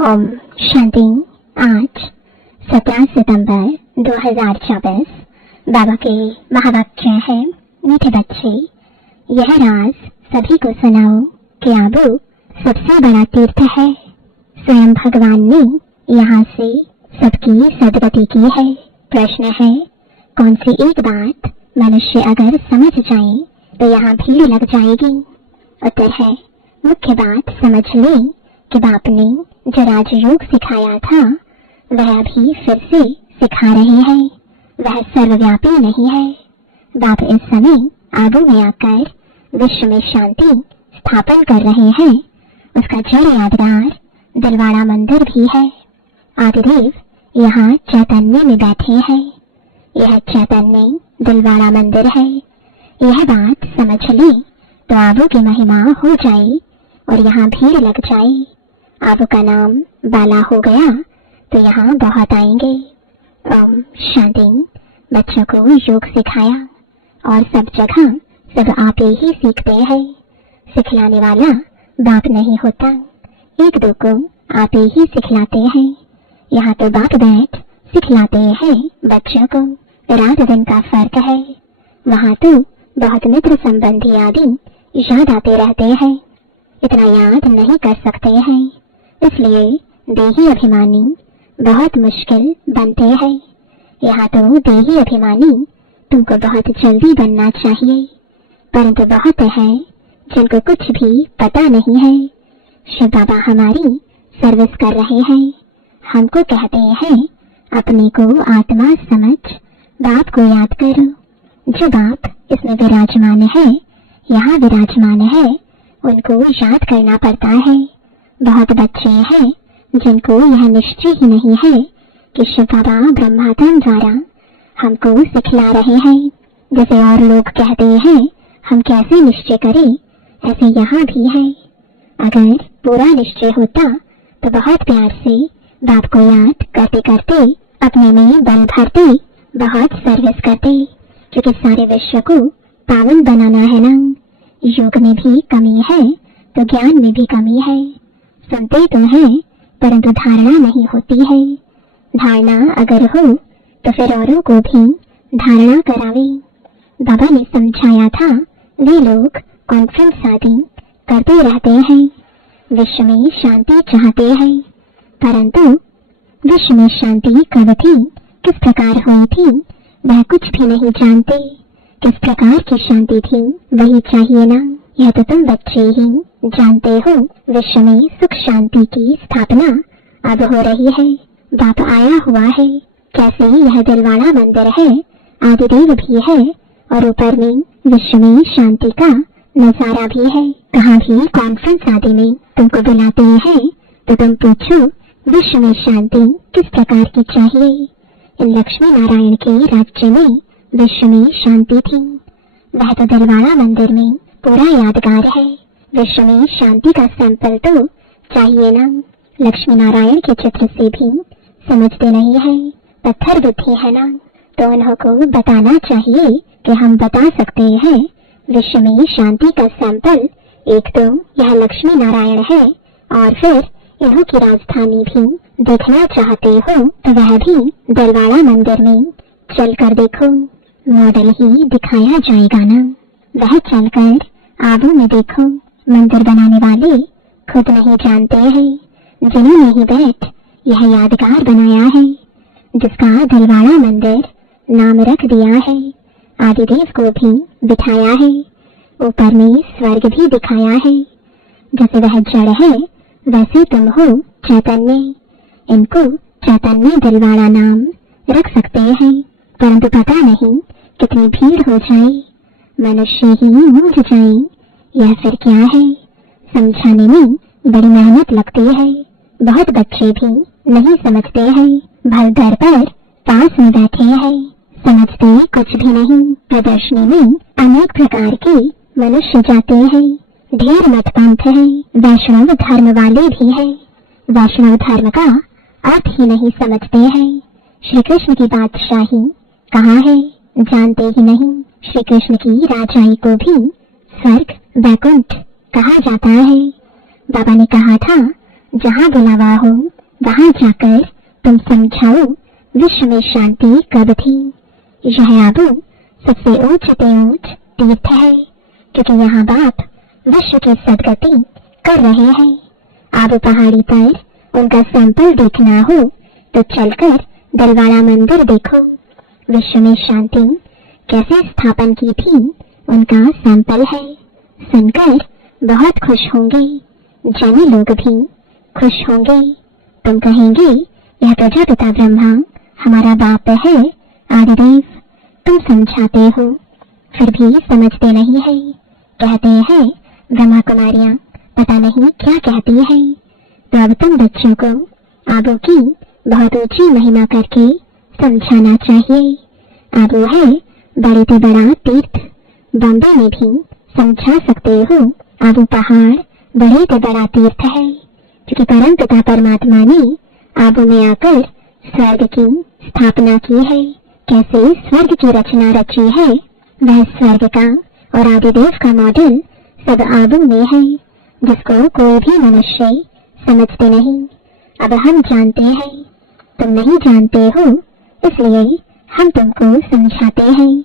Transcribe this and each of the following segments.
ओम शांति। आज 17 सितंबर 2024 बाबा के महावाक्य है, मीठे बच्चे, यह राज सभी को सुनाओ कि आबू सबसे बड़ा तीर्थ है। स्वयं भगवान ने यहाँ से सबकी सदगति की है। प्रश्न है, कौन सी एक बात मनुष्य अगर समझ जाए तो यहाँ भीड़ लग जाएगी? उत्तर है, मुख्य बात समझ ले कि बाप ने जो राजयोग सिखाया था वह अभी फिर से सिखा रहे हैं। वह सर्वव्यापी नहीं है। बाप इस समय आबू में आकर विश्व में शांति स्थापन कर रहे हैं। उसका जड़ यादगार दिलवाड़ा मंदिर भी है। आदिदेव यहाँ चैतन्य में बैठे हैं। यह चैतन्य दिलवाड़ा मंदिर है। यह बात समझ ले तो आबू की महिमा हो जाए और यहाँ भीड़ लग जाए। आबू का नाम बाला हो गया तो यहाँ बहुत आएंगे। ओम शांति। बच्चों को योग सिखाया और सब जगह सब आप ही सीखते हैं। सिखलाने वाला बाप नहीं होता, एक दो को आप ही सिखलाते हैं। यहाँ तो बाप बैठ सिखलाते हैं बच्चों को। रात दिन का फर्क है। वहाँ तो बहुत मित्र संबंधी आदि याद आते रहते हैं। इतना याद नहीं कर सकते हैं, इसलिए देही अभिमानी बहुत मुश्किल बनते हैं। यहाँ तो देही अभिमानी तुमको बहुत जल्दी बनना चाहिए, परंतु बहुत है जिनको कुछ भी पता नहीं है। शिव बाबा हमारी सर्विस कर रहे हैं। हमको कहते हैं अपने को आत्मा समझ बाप को याद करो। जो बाप इसमें विराजमान है, यहाँ विराजमान है, उनको याद करना पड़ता है। बहुत बच्चे हैं जिनको यह निश्चय ही नहीं है कि शिव बाबा ब्रह्मात्म द्वारा हमको सिखला रहे हैं। जैसे और लोग कहते हैं हम कैसे निश्चय करें, ऐसे यहाँ भी है। अगर पूरा निश्चय होता तो बहुत प्यार से बाप को याद करते करते अपने में बल भरते, बहुत सर्विस करते, क्योंकि सारे विश्व को पावन बनाना है ना। योग में भी कमी है तो ज्ञान में भी कमी है। सुनते तो हैं परंतु धारणा नहीं होती है। धारणा अगर हो तो फिर औरों को भी धारणा करावे। बाबा ने समझाया था, वे लोग कॉन्फ्रेंस आदि करते रहते हैं, विश्व में शांति चाहते हैं, परंतु विश्व में शांति कब थी, किस प्रकार हुई थी, वह कुछ भी नहीं जानते। किस प्रकार की शांति थी वही चाहिए ना। यह तो तुम बच्चे ही जानते हो। विश्व में सुख शांति की स्थापना अब हो रही है। बाप आया हुआ है। कैसे यह दिलवाड़ा मंदिर है, आदिदेव भी है और ऊपर में विश्व में शांति का नजारा भी है। कहाँ भी कॉन्फ्रेंस आदि में तुमको बुलाते हैं तो तुम पूछो विश्व में शांति किस प्रकार की चाहिए। इन लक्ष्मी नारायण के राज्य में विश्व में शांति थी। वह तो दिलवाड़ा मंदिर में पूरा यादगार है। विश्व में शांति का सैंपल तो चाहिए ना। लक्ष्मी नारायण के चित्र से भी समझते नहीं है, पत्थर बुद्धि है ना, तो उन्हों को बताना चाहिए कि हम बता सकते हैं विश्व में शांति का सैंपल। एक तो यह लक्ष्मी नारायण है और फिर इन्हों की राजधानी भी देखना चाहते हो तो वह भी दिलवाड़ा मंदिर में चल कर देखो। मॉडल ही दिखाया जाएगा ना। वह चलकर आबू में देखो। मंदिर बनाने वाले खुद नहीं जानते हैं, जिन्होंने ही बैठ यह यादगार बनाया है, जिसका दिलवाड़ा मंदिर नाम रख दिया है। आदिदेव को भी बिठाया है, ऊपर में स्वर्ग भी दिखाया है। जैसे वह जड़ है वैसे तुम हो चैतन्य। इनको चैतन्य दिलवाड़ा नाम रख सकते हैं, परंतु पता नहीं कितनी भीड़ हो जाए, मनुष्य ही मूझ जाए। यह फिर क्या है, समझाने में बड़ी मेहनत लगती है। बहुत बच्चे भी नहीं समझते हैं। भर दर पर पास में बैठे हैं, समझते कुछ भी नहीं। प्रदर्शनी में अनेक प्रकार के मनुष्य जाते हैं। ढेर मत पंथ है, वैष्णव धर्म वाले भी है। वैष्णव धर्म का अर्थ ही नहीं समझते हैं। श्री कृष्ण की बादशाही कहाँ है, जानते ही नहीं। श्री कृष्ण की राजाई को भी स्वर्ग वैकुंठ कहा जाता है। बाबा ने कहा था जहाँ बुलावा हो वहाँ जाकर तुम समझाओ विश्व में शांति कब थी। यह आबू सबसे ऊंच तीर्थ है, क्योंकि यहाँ बाप विश्व की सदगति कर रहे हैं। आबू पहाड़ी पर उनका सैंपल देखना हो तो चलकर दलवाड़ा मंदिर देखो। विश्व में शांति कैसे स्थापन की थी उनका सैंपल है। सुनकर बहुत खुश होंगे, जाने लोग भी खुश होंगे। तुम कहेंगे यह प्रजापिता ब्रह्मा हमारा बाप है आदिदेव। तुम समझाते हो फिर भी समझते नहीं है। कहते हैं ब्रह्मा कुमारियां पता नहीं क्या कहती है। तो अब तुम बच्चों को आबू की बहुत ऊंची महिमा करके समझाना चाहिए। आबू है बड़े से बड़ा तीर्थ। बॉम्बे में भी समझा सकते हो। आबू पहाड़ बड़े से बड़ा तीर्थ है, क्योंकि परम पिता परमात्मा ने आबू में आकर स्वर्ग की स्थापना की है। कैसे स्वर्ग की रचना रची है, वह स्वर्ग का और आदिदेव का मॉडल सब आबू में है, जिसको कोई भी मनुष्य समझते नहीं। अब हम जानते हैं, तुम नहीं जानते हो, इसलिए हम तुमको समझाते हैं।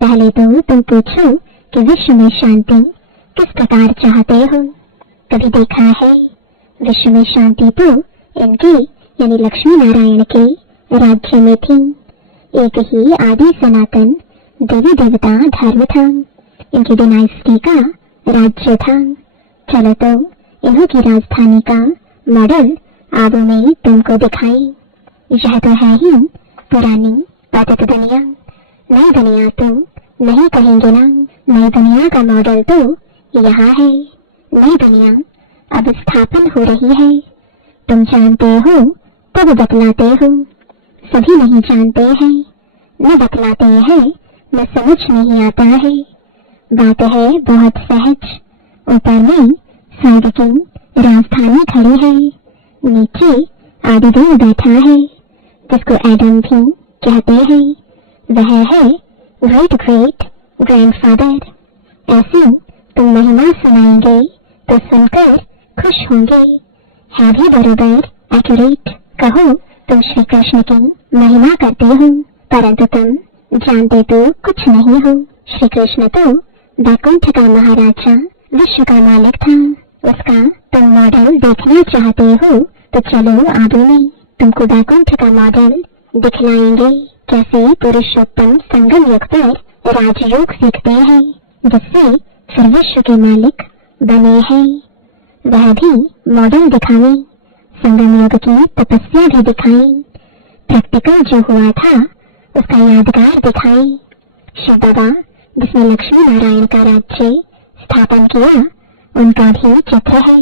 पहले तो तुम पूछो कि विश्व में शांति किस प्रकार चाहते हो। कभी देखा है विश्व में शांति तो इनके यानी लक्ष्मी नारायण के राज्य में थी। एक ही आदि सनातन देवी देवता धर्म था। इनकी डिनाइस्टी का राज्य था। चलो तो इन्हों की राजधानी का मॉडल आबू में तुमको दिखाई। यह तो है ही पुरानी पतित दुनिया। नई दुनिया तो नहीं कहेंगे ना। नई दुनिया का मॉडल तो यहाँ है। नई दुनिया अब स्थापन हो रही है। तुम जानते हो तब बतलाते हो। सभी नहीं जानते हैं, न बतलाते हैं, न समझ नहीं आता है। बात है बहुत सहज। ऊपर में स्वर्ग की राजधानी खड़ी है, नीचे आदिदेव बैठा है, जिसको एडम भी कहते हैं। वह है ग्रेट ग्रेट ग्रैंडफादर। ऐसी तुम महिमा सुनाएंगे तो सुनकर खुश होंगे। है भी बरोबर एक्यूरेट। कहो तुम श्री कृष्ण की महिमा करते हो, परंतु तुम जानते तो कुछ नहीं हो। श्री कृष्ण तो वैकुंठ का महाराजा, विश्व का मालिक था। उसका तुम मॉडल देखना चाहते हो तो चलो आबू में तुमको वैकुंठ का मॉडल दिखलाएंगे। कैसे पुरुषोत्तम संगम युग पर राजयोग सीखते हैं, जिससे फिर विश्व के मालिक बने हैं। वह भी मॉडल दिखाए। संगम युग की तपस्या भी दिखाई। प्रैक्टिकल जो हुआ था उसका यादगार दिखाई। शिव बाबा जिसने लक्ष्मी नारायण का राज्य स्थापन किया, उनका भी चित्र है।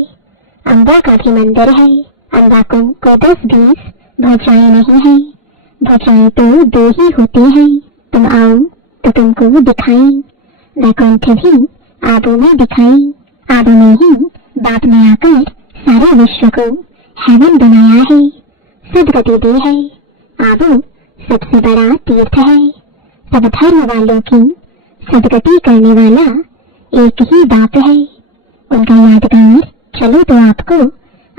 अम्बा का भी मंदिर है। अम्बा को 10-20 भुजाएं नहीं है। भुजाएं तो 2 ही होती हैं। तुम आओ तो तुमको दिखाएं। वैकुंठ भी आबू में दिखाई। आबू में ही बाप ने आकर सारे विश्व को हेवन बनाया है, सदगति दी है। आबू सबसे बड़ा तीर्थ है। सब धर्म वालों की सदगति करने वाला एक ही बाप है। उनका यादगार चलो तो आपको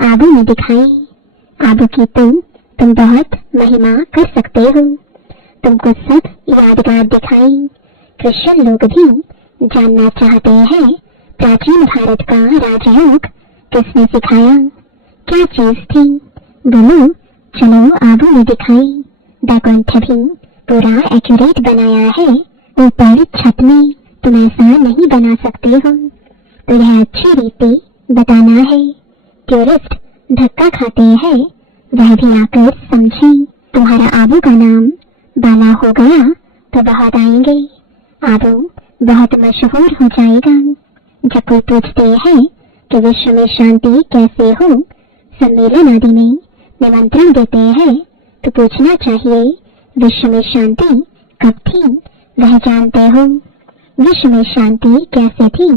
आबू में दिखाई। आबू की तुम बहुत महिमा कर सकते हो। तुमको सब यादगार दिखाई। क्रिश्चियन लोग भी जानना चाहते हैं प्राचीन भारत का राजयोग किसने सिखाया, क्या चीज थी। बोलो चलो आबू में दिखाई। वैकुंठ भी पूरा एक्यूरेट बनाया है। ऊपर छत में तुम ऐसा नहीं बना सकते हो, तो यह अच्छी रीति बताना है। टूरिस्ट धक्का खाते हैं, वह भी आकर समझे। तुम्हारा आबू का नाम बाला हो गया तो बहुत आएंगे। आबू बहुत मशहूर हो जाएगा। जब कोई पूछते हैं कि विश्व में शांति कैसे हो, सम्मेलन आदि में निमंत्रण देते हैं, तो पूछना चाहिए विश्व में शांति कब थी, वह जानते हो। विश्व में शांति कैसे थी,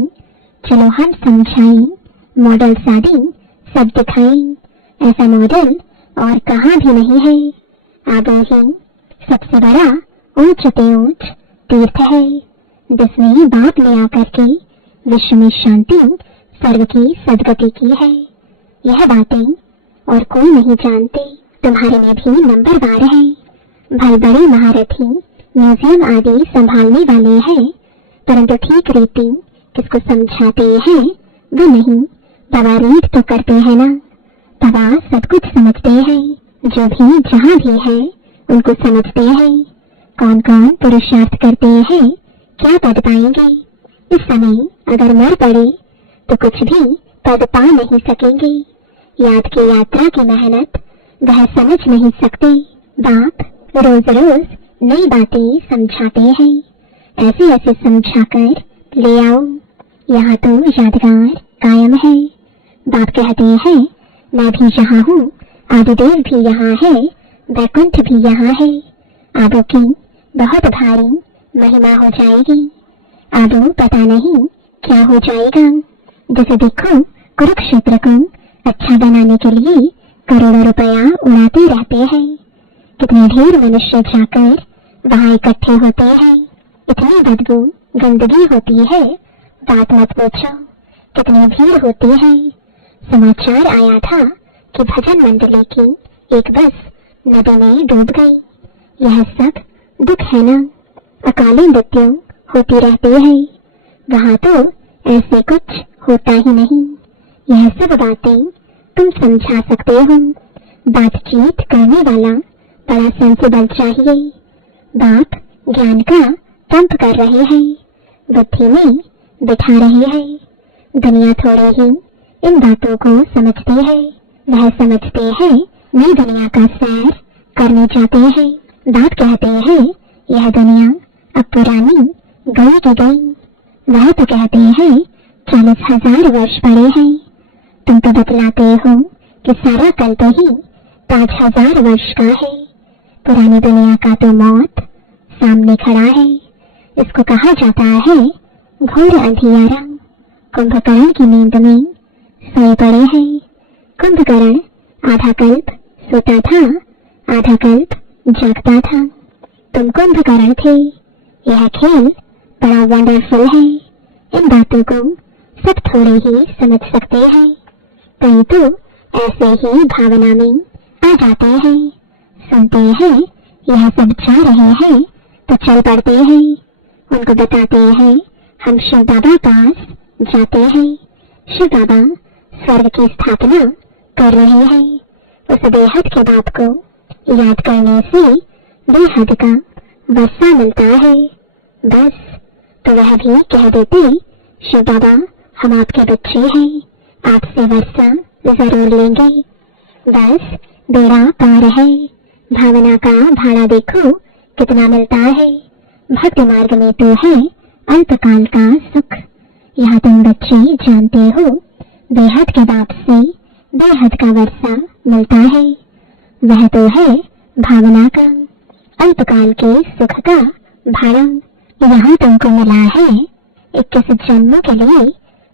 चलो हम समझाएं। मॉडल आदि सब दिखाएं। ऐसा मॉडल और कहाँ भी नहीं है। आबू ही सबसे बड़ा ऊंच तीर्थ है, जिसमें बाप ने आकर के विश्व में शांति सर्व की सदगति की है। यह बातें और कोई नहीं जानते तुम्हारे में भी नंबरवार है। भाई बड़े महारथी म्यूजियम आदि संभालने वाले हैं, परंतु ठीक रीति किसको समझाते हैं वो नहीं। बाबा रीड तो करते हैं ना, बाबा सब कुछ समझते हैं, जो भी जहाँ भी है उनको समझते हैं। कौन कौन पुरुषार्थ करते हैं क्या पद पाएंगे। इस समय अगर मर पड़े तो कुछ भी पद पा नहीं सकेंगे। याद की यात्रा की मेहनत वह समझ नहीं सकते। बाप रोज रोज नई बातें समझाते हैं, ऐसे ऐसे समझाकर ले आओ, यहाँ तो यादगार कायम है। बाप कहते हैं मैं भी यहाँ हूँ, आदिदेव भी यहाँ है, वैकुंठ भी यहाँ है। आबो की बहुत भारी महिमा हो जाएगी। आबो पता नहीं क्या हो जाएगा। जैसे देखो कुरुक्षेत्र को अच्छा बनाने के लिए करोड़ों रुपया उड़ाते रहते हैं। कितने ढेर मनुष्य जाकर वहाँ इकट्ठे होते हैं। इतनी बदबू गंदगी होती है, बात मत पूछो। कितनी भीड़ होती है। समाचार आया था कि भजन मंडली की एक बस नदी में डूब गई। यह सब दुख है ना। अकाली मृत्यु होती रहती है, वहाँ तो ऐसे कुछ होता ही नहीं। यह सब बातें तुम समझा सकते हो। बातचीत करने वाला बड़ा सेंसिबल चाहिए। बाप ज्ञान का पंप कर रहे हैं, बुद्धि में बिठा रहे हैं। दुनिया थोड़े ही इन बातों को समझती है। वह समझते हैं नई दुनिया का सैर करने जाते हैं। बाप कहते हैं यह दुनिया अब पुरानी गई की गई। वह तो कहते हैं 40,000 वर्ष पड़े हैं। तुम तो बतलाते हो कि सारा कल्प ही 5,000 वर्ष का है। पुरानी दुनिया का तो मौत सामने खड़ा है। इसको कहा जाता है घोर अंधियारा। कुंभकर्ण की नींद में सोए पड़े हैं। कुंभकर्ण आधा कल्प सोता था, आधा कल्प जागता था। तुम कुंभकर्ण थे। यह खेल बड़ा वंडरफुल है। इन बातों को सब थोड़े ही समझ सकते हैं, कई तो ऐसे ही भावना में आ जाते हैं। सुनते हैं यह सब जा रहे हैं तो चल पड़ते हैं। उनको बताते हैं हम शिव बाबा पास जाते हैं। शिव बाबा स्वर्ग की स्थापना कर रहे हैं। उस बेहद के बाप को याद करने से बेहद का वर्षा मिलता है। बस तो वह भी कह देते शिव बाबा हम आपके बच्चे हैं, आपसे वर्षा जरूर लेंगे। बस बेड़ा पार है। भावना का भाड़ा देखो कितना मिलता है। भक्ति मार्ग में तो है अल्पकाल का सुख। यहाँ तुम बच्चे जानते हो बेहद के बाप से बेहद का वर्षा मिलता है। वह तो है भावना का अल्पकाल के सुख का भाड़ा। यहाँ तुमको मिला है 21 जन्मों के लिए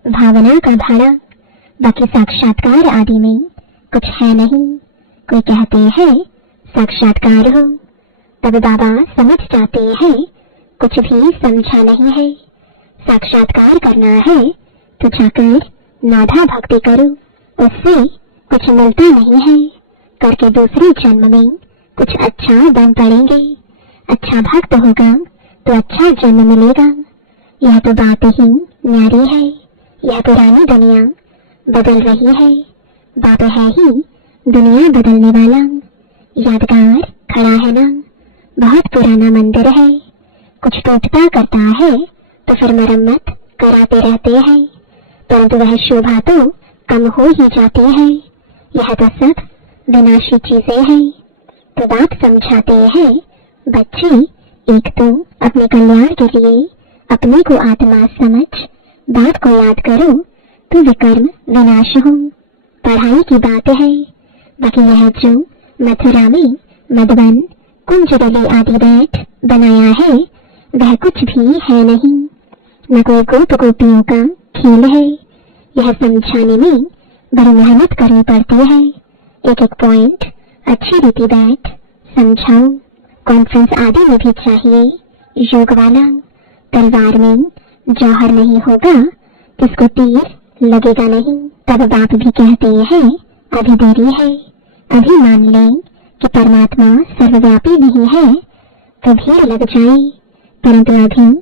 भावना का भाड़ा। बाकी साक्षात्कार आदि में कुछ है नहीं। कोई कहते हैं साक्षात्कार हो, तब बाबा समझ जाते हैं कुछ भी समझा नहीं है। साक्षात्कार करना है तो जाकर नाधा भक्ति करो, उससे कुछ मिलता नहीं है। करके दूसरे जन्म में कुछ अच्छा बन पड़ेंगे। अच्छा भक्त होगा तो अच्छा जन्म मिलेगा। यह तो बात ही न्यारी है। यह पुरानी दुनिया बदल रही है। बाप है ही दुनिया बदलने वाला। यादगार खड़ा है ना, बहुत पुराना मंदिर है। कुछ टूटता करता है तो फिर मरम्मत कराते रहते हैं, परंतु वह शोभा तो कम हो ही जाती है। यह तो सब विनाशी चीजें हैं। तो बात समझाते हैं बच्चे एक तो अपने कल्याण के लिए अपने को आत्मा समझ बात को याद करो तो विकर्म विनाश हो। पढ़ाई की बात है। बाकी यह जो मथुरा में मधुबन कुंजवली आदि बैठ बनाया है वह कुछ भी है नहीं, न कोई गोप गोपियों का खेल है। यह समझाने में बड़ी मेहनत करनी पड़ती है। एक एक पॉइंट अच्छी रीति बैठ समझाओ। कॉन्फ्रेंस आदि में भी चाहिए योग वाला। तलवार में जौहर नहीं होगा जिसको तीर लगेगा नहीं। तब बाप भी कहते हैं अभी देरी है, अभी मान लें कि परमात्मा सर्वव्यापी नहीं है तो भीड़ लग जाए, परंतु अभी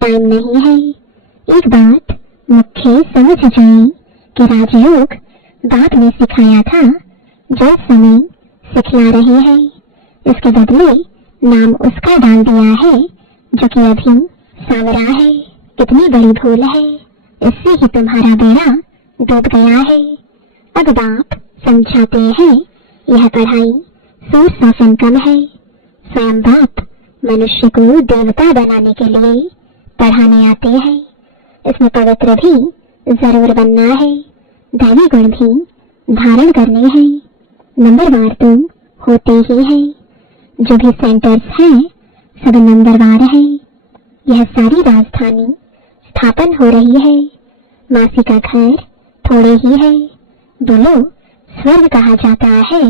टाइम नहीं है। एक बात मुख्य समझ जाए कि राजयोग बाप ने सिखाया था, जो समय सिखला रहे हैं, इसके बदले नाम उसका डाल दिया है जो कि अभी सांवरा है। कितनी बड़ी भूल है, इससे ही तुम्हारा बेड़ा डूब गया है। अब बाप समझाते हैं यह पढ़ाई सोर्स ऑफ इनकम है। स्वयं बाप मनुष्य को देवता बनाने के लिए पढ़ाने आते हैं। इसमें पवित्र भी जरूर बनना है, दैवी गुण भी धारण करने हैं। नंबरवार तो होते ही है, जो भी सेंटर्स हैं सब नंबरवार है। यह सारी राजधानी स्थापन हो रही है। मासी का घर थोड़े ही है, बोलो स्वर्ग कहा जाता है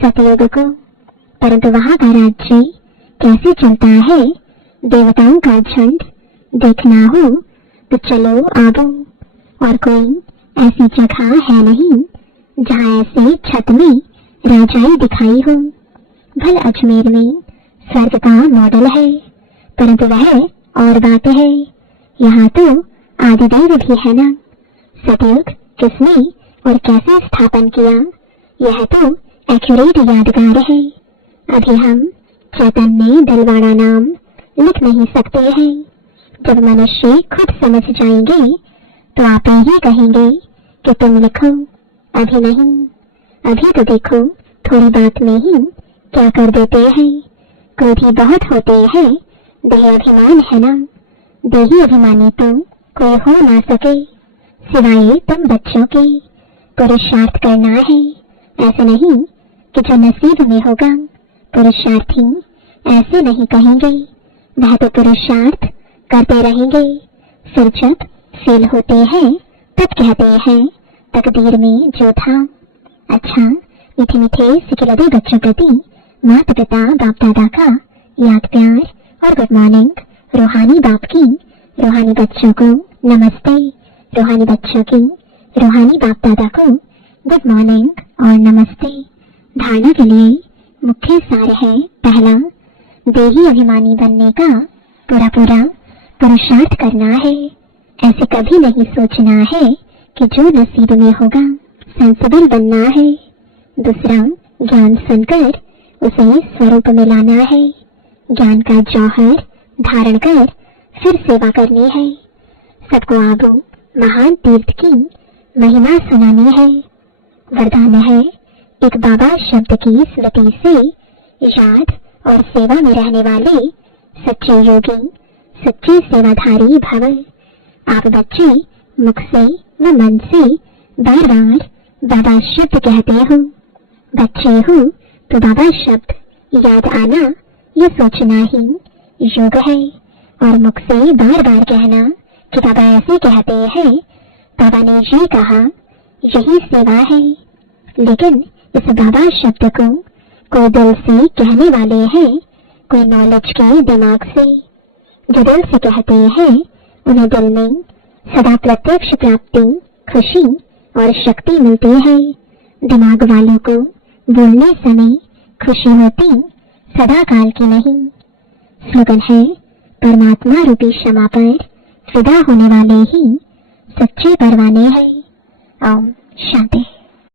सतयुग को, परंतु वहां का राज्य कैसे चलता है, देवताओं का झुंड देखना हो तो चलो आबो। और कोई ऐसी जगह है नहीं जहाँ ऐसे छत में राजाई दिखाई हो। भल अजमेर में स्वर्ग का मॉडल है, परंतु वह और बात है। यहाँ तो आदिदेव भी है ना। सतयुग किसने और कैसे स्थापन किया, यह तो एक्यूरेट यादगार है। अभी हम चैतन्य दलवाड़ा नाम लिख नहीं सकते हैं। जब मनुष्य खुद समझ जाएंगे तो आप ही कहेंगे कि तुम लिखो, अभी नहीं। अभी तो देखो थोड़ी बात में ही क्या कर देते हैं। कोई भी बहुत होते हैं, देह अभिमान है ना। देही अभिमानी तो कोई हो ना सके सिवाय तुम बच्चों के। पुरुषार्थ करना है, ऐसे नहीं कि जो नसीब में होगा। पुरुषार्थी ऐसे नहीं कहेंगे, वह तो पुरुषार्थ करते रहेंगे। फिर जब फेल होते हैं तब कहते हैं तकदीर में जो था। अच्छा, मीठे मीठे सिखिलते बच्चों प्रति माता पिता बाप दादा का याद प्यार और गुड मॉर्निंग। रूहानी बाप की रूहानी बच्चों को नमस्ते, रूहानी बच्चों की रूहानी बाप दादा को गुड मॉर्निंग और नमस्ते। धारणा के लिए मुख्य सार है, पहला, देही अभिमानी बनने का पूरा पूरा पुरुषार्थ करना है। ऐसे कभी नहीं सोचना है कि जो नसीब में होगा। सेंसिबल बनना है। दूसरा, ज्ञान सुनकर उसे स्वरूप में लाना है। ज्ञान का जौहर धारण कर फिर सेवा करनी है। सबको आबो महान तीर्थ की महिमा सुनानी है। वरदान है, एक बाबा शब्द की स्मृति से याद और सेवा में रहने वाले सच्चे योगी, सच्चे सेवाधारी भव। आप बच्चे मुख से व मन से बार बार बाबा शब्द कहते हो। बच्चे हो तो बाबा शब्द याद आना यह सोचना ही योग है। और मुख से बार बार कहना कि बाबा ऐसे कहते हैं, बाबा ने ये कहा, यही सेवा है। लेकिन इस बाबा शब्द को कोई दिल से कहने वाले हैं, कोई नॉलेज के दिमाग से। जो दिल से कहते हैं उन्हें दिल में सदा प्रत्यक्ष प्राप्ति, खुशी और शक्ति मिलती है। दिमाग वालों को बोलने समय खुशी होती, सदा काल की नहीं। स्लोगन है, परमात्मा रूपी क्षमा पर फिदा होने वाले ही सच्चे परवाने हैं। ओम शांति।